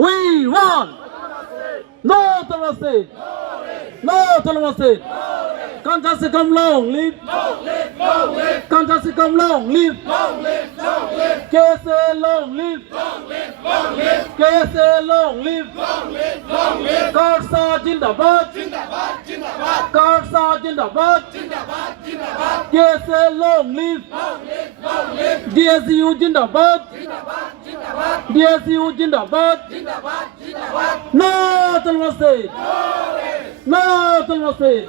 We want no democracy. No democracy. Contrast come long live. Contrast come long live. KSA long live. KSA long live. Khalsa Jindabad. Khalsa Jindabad. KSA long live. DSU Jindabad. DSU Jindabad. No democracy. No democracy.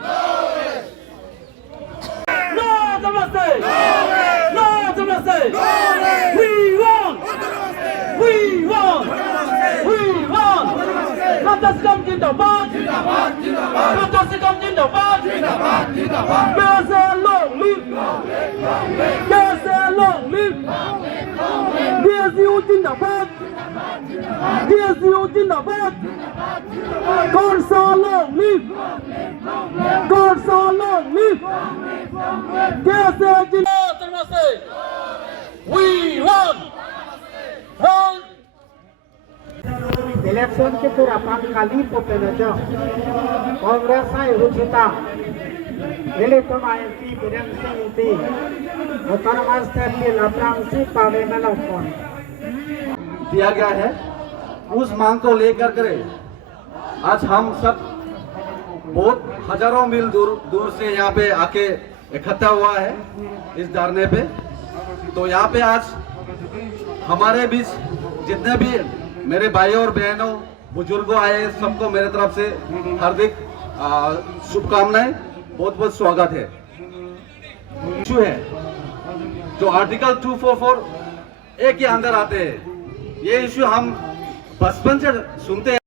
No democracy. No democracy. We want. We want. We want. Contrast come Jindabad. Contrast come Jindabad. KSA long live. KSA long live. DSU Jindabad. DSU Jindabad. Khalsa long live. Khalsa long live. KSA Jindabad. We want. Election ke turapan kali popelaja Congress ay ruchita Election MP Biren Singh MP Uttarmas Therapy Laprang से पावे में लौटन दिया गया है। उस मांग को लेकर करे आज हम सब बहुत हजारों मील दूर से यहाँ पे आके इकट्ठा हुआ है इस धरने पे। तो यहाँ पे आज हमारे बीच जितने भी मेरे भाई और बहनों बुजुर्गों आए सबको मेरे तरफ से हार्दिक शुभकामनाएं, बहुत बहुत स्वागत है। इशू है जो आर्टिकल 244 ए के अंदर आते हैं, ये इशू हम बचपन से सुनते हैं।